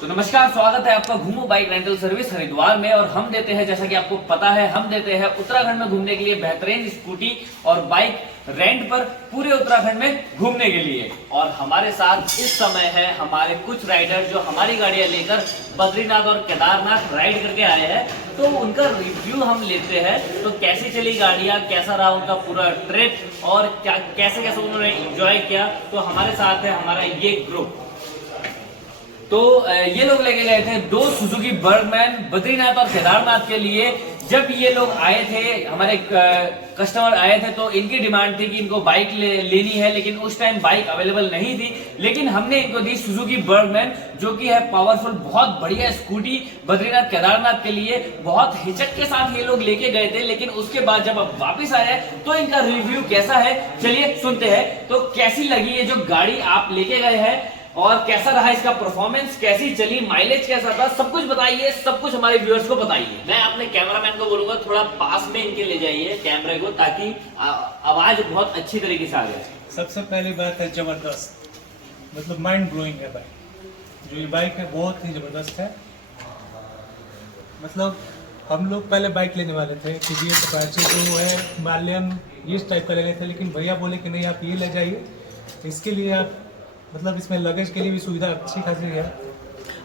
तो नमस्कार, स्वागत है आपका घूमो बाइक रेंटल सर्विस हरिद्वार में। और हम देते हैं, जैसा कि आपको पता है, हम देते हैं उत्तराखंड में घूमने के लिए बेहतरीन स्कूटी और बाइक रेंट पर पूरे उत्तराखंड में घूमने के लिए। और हमारे साथ इस समय है हमारे कुछ राइडर जो हमारी गाड़ियां लेकर बद्रीनाथ और केदारनाथ राइड करके आए हैं। तो उनका रिव्यू हम लेते हैं। तो कैसी चली गाड़ियां, कैसा रहा उनका पूरा ट्रिप और क्या कैसे कैसे उन्होंने एंजॉय किया। तो हमारे साथ है हमारा ये ग्रुप। तो ये लोग लेके गए थे 2 सुजुकी बर्गमैन बद्रीनाथ और केदारनाथ के लिए। जब ये लोग आए थे, हमारे कस्टमर आए थे, तो इनकी डिमांड थी कि इनको बाइक लेनी है, लेकिन उस टाइम बाइक अवेलेबल नहीं थी। लेकिन हमने इनको दी सुजुकी बर्गमैन, जो कि है पावरफुल, बहुत बढ़िया स्कूटी बद्रीनाथ केदारनाथ के लिए। बहुत हिचक के साथ ये लोग लेके गए थे, लेकिन उसके बाद जब अब वापस आए तो इनका रिव्यू कैसा है चलिए सुनते हैं। तो कैसी लगी ये जो गाड़ी आप लेके गए हैं और कैसा रहा इसका परफॉर्मेंस, कैसी चली, माइलेज कैसा था, सब कुछ बताइए, सब कुछ हमारे व्यूअर्स को बताइए। मैं अपने कैमरामैन को बोलूंगा थोड़ा पास में इनके ले जाइए कैमरे को, ताकि आवाज बहुत अच्छी तरीके से आ जाए। सबसे पहली बात है जबरदस्त, मतलब माइंड ब्लोइंग है बाइक। जो ये बाइक है बहुत ही जबरदस्त है। मतलब हम लोग पहले बाइक लेने वाले थे कि ये अपाचे जो है हिमालयन इस टाइप का ले रहे थे, लेकिन भैया बोले कि नहीं आप ये ले जाइए। इसके लिए आप मतलब इसमें लगेज के लिए भी सुविधा अच्छी खासी है।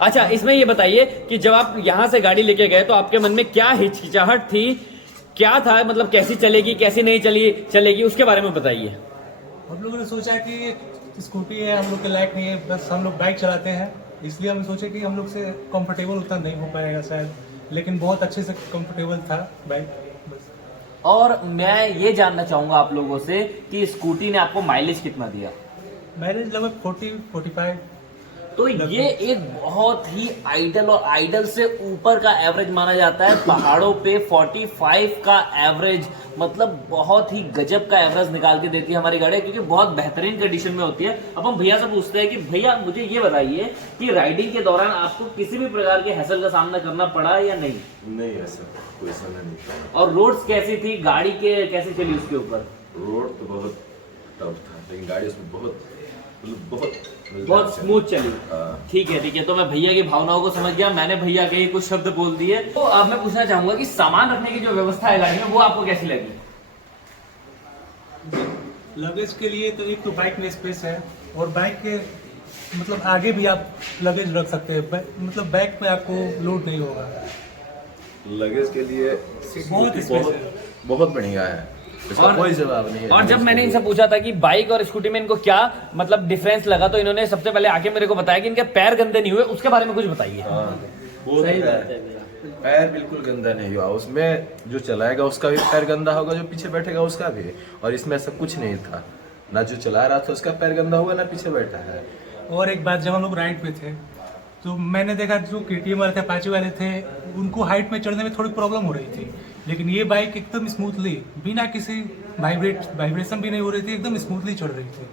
अच्छा, इसमें ये बताइए कि जब आप यहाँ से गाड़ी लेके गए तो आपके मन में क्या हिचकिचाहट थी, क्या था, मतलब कैसी चलेगी कैसी नहीं चलेगी, उसके बारे में बताइए। हम लोगों ने सोचा कि स्कूटी है, हम लोग के लायक नहीं है, बस हम लोग बाइक चलाते हैं, इसलिए हम सोचे कि हम लोग से कंफर्टेबल उतना नहीं हो पाएगा शायद, लेकिन बहुत अच्छे से कंफर्टेबल था बाइक। और मैं ये जानना चाहूंगा आप लोगों से कि स्कूटी ने आपको माइलेज कितना दिया। माइलेज लगभग 40-45। तो ये एक बहुत ही आइडल और आइडल से ऊपर का एवरेज माना जाता है। पहाड़ों पे 45 का एवरेज, मतलब बहुत ही गजब का एवरेज निकाल के देती है हमारी गाड़ी, क्योंकि बहुत बेहतरीन कंडीशन में होती है। अब हम भैया से पूछते हैं कि भैया मुझे ये बताइए कि राइडिंग के दौरान आपको किसी भी प्रकार के हैसल का सामना करना पड़ा या नहीं? नहीं, ऐसा कोई समय नहीं था। और रोड्स कैसी थी, गाड़ी के कैसे चली उसके ऊपर? रोड तो बहुत टफ था, लेकिन गाड़ी उसमें बहुत स्मूथ चली। ठीक है, तो मैं भैया की भावनाओं को समझ गया। मैंने भैया के कुछ शब्द बोल दिए। तो अब मैं पूछना चाहूंगा कि सामान रखने की जो व्यवस्था है गाड़ी में, वो आपको कैसी लगी? लगेज के लिए तो एक तो बाइक में स्पेस है, और बाइक के मतलब आगे भी आप लगेज रख सकते हैं, मतलब बैक में आपको लोड नहीं होगा। लगेज के लिए बहुत बढ़िया है, इसका कोई जवाब नहीं है। और जब मैंने इनसे पूछा था कि बाइक और स्कूटी में इनको क्या मतलब डिफरेंस लगा, तो इन्होंने सबसे पहले आके मेरे को बताया कि इनके पैर गंदे नहीं हुए। उसके बारे में कुछ बताइए। वो सही बात है, पैर बिल्कुल गंदा नहीं हुआ। उसमें जो चलाएगा उसका भी पैर गंदा होगा, जो पीछे बैठेगा उसका भी। और इसमें ऐसा कुछ नहीं था, ना जो चला रहा था उसका पैर गंदा होगा, ना पीछे बैठा है। और एक बात, जब हम लोग राइड पे थे तो मैंने देखा जो KTM वाले थे, अपाचे वाले थे, उनको हाइट में चढ़ने में थोड़ी प्रॉब्लम हो रही थी, लेकिन ये बाइक एकदम स्मूथली, बिना किसी वाइब्रेशन भी नहीं हो रही थी, एकदम स्मूथली चढ़ रही थी,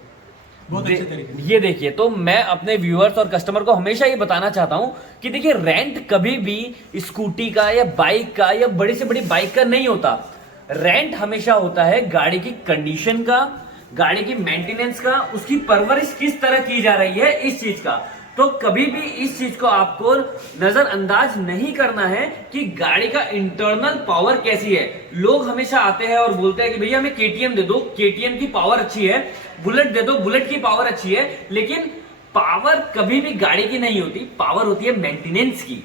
बहुत अच्छे तरीके। ये देखिए, तो मैं अपने व्यूअर्स और कस्टमर को हमेशा ये बताना चाहता हूं कि देखिए, रेंट कभी भी स्कूटी का या बाइक का या बड़ी से बड़ी बाइक का नहीं होता। रेंट हमेशा होता है गाड़ी की कंडीशन का, गाड़ी की मेंटेनेंस का, उसकी परवरिश किस तरह की जा रही है, इस चीज का। तो कभी भी इस चीज को आपको नजरअंदाज नहीं करना है कि गाड़ी का इंटरनल पावर कैसी है। लोग हमेशा आते हैं और बोलते हैं कि भैया हमें KTM दे दो, KTM की पावर अच्छी है, बुलेट दे दो, बुलेट की पावर अच्छी है। लेकिन पावर कभी भी गाड़ी की नहीं होती, पावर होती है मेंटेनेंस की।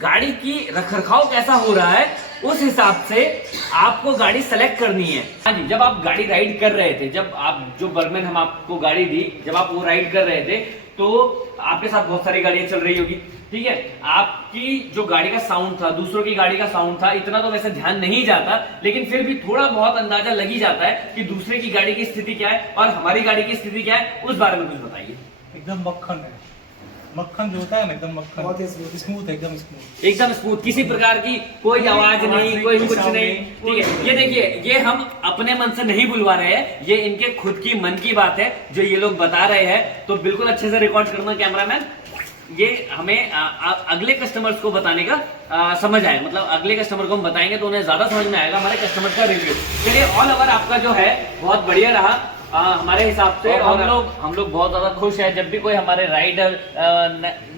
गाड़ी की रखरखाव कैसा हो रहा है, उस हिसाब से आपको गाड़ी सेलेक्ट करनी है। हाँ जी, जब आप गाड़ी राइड कर रहे थे, जब आप जो बर्गमैन हम आपको गाड़ी दी, जब आप वो राइड कर रहे थे, तो आपके साथ बहुत सारी गाड़ियां चल रही होगी, ठीक है। आपकी जो गाड़ी का साउंड था, दूसरों की गाड़ी का साउंड था, इतना तो वैसे ध्यान नहीं जाता, लेकिन फिर भी थोड़ा बहुत अंदाजा लग ही जाता है कि दूसरे की गाड़ी की स्थिति क्या है और हमारी गाड़ी की स्थिति क्या है। उस बारे में कुछ बताइए। एकदम मक्खन है, मक्खन जो होता है ना, एकदम मक्खन, बहुत स्मूथ, एकदम स्मूथ, किसी प्रकार की कोई आवाज नहीं, कोई कुछ नहीं, ठीक है। ये देखिए, ये हम अपने मन से नहीं बुलवा रहे हैं, ये इनके खुद की मन की बात है जो ये लोग बता रहे हैं। तो बिल्कुल अच्छे से रिकॉर्ड करना कैमरामैन, ये हमें अगले कस्टमर्स को बताने का समझ आए, मतलब अगले कस्टमर को हम बताएंगे तो उन्हें ज्यादा समझ में आएगा हमारे कस्टमर का रिव्यू। चलिए, ऑल ओवर आपका जो है बहुत बढ़िया रहा हमारे हिसाब से। और हम लोग बहुत ज्यादा खुश है जब भी कोई हमारे राइडर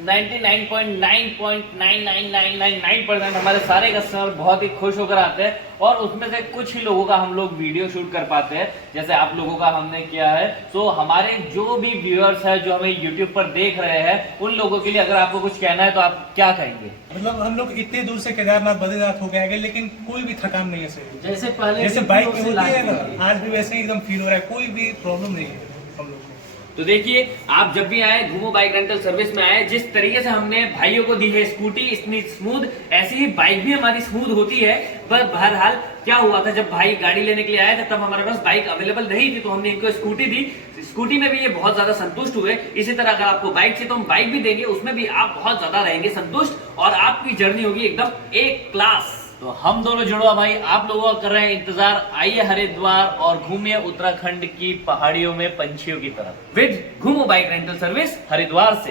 99.99999% हमारे सारे कस्टमर बहुत ही खुश होकर आते हैं और उसमें से कुछ ही लोगों का हम लोग वीडियो शूट कर पाते हैं, जैसे आप लोगों का हमने किया है। तो हमारे जो भी व्यूअर्स है जो हमें यूट्यूब पर देख रहे हैं, उन लोगों के लिए अगर आपको कुछ कहना है तो आप क्या कहेंगे? मतलब हम लोग इतने दूर से केदारनाथ बद्रीनाथ होके आए, लेकिन कोई भी थकान नहीं है सर। जैसे पहले जैसे बाइक पे होती है ना, आज भी वैसे ही एकदम फील हो रहा है, कोई भी प्रॉब्लम नहीं है हम लोग को। तो देखिए, आप जब भी आए घूमो बाइक रेंटल सर्विस में आए, जिस तरीके से हमने भाइयों को दी है स्कूटी इतनी स्मूथ, ऐसी ही बाइक भी हमारी स्मूथ होती है। पर बहरहाल क्या हुआ था, जब भाई गाड़ी लेने के लिए आए थे तब हमारे पास बाइक अवेलेबल नहीं थी, तो हमने इनको स्कूटी दी। स्कूटी में भी ये बहुत ज्यादा संतुष्ट हुए। इसी तरह अगर आपको बाइक चाहिए तो हम बाइक भी देंगे, उसमें भी आप बहुत ज्यादा रहेंगे संतुष्ट और आपकी जर्नी होगी एकदम एक क्लास। तो हम दोनों जुड़वा भाई आप लोगों का कर रहे हैं इंतजार। आइए हरिद्वार और घूमिए उत्तराखंड की पहाड़ियों में पंछियों की तरफ विद घूमो बाइक रेंटल सर्विस हरिद्वार से।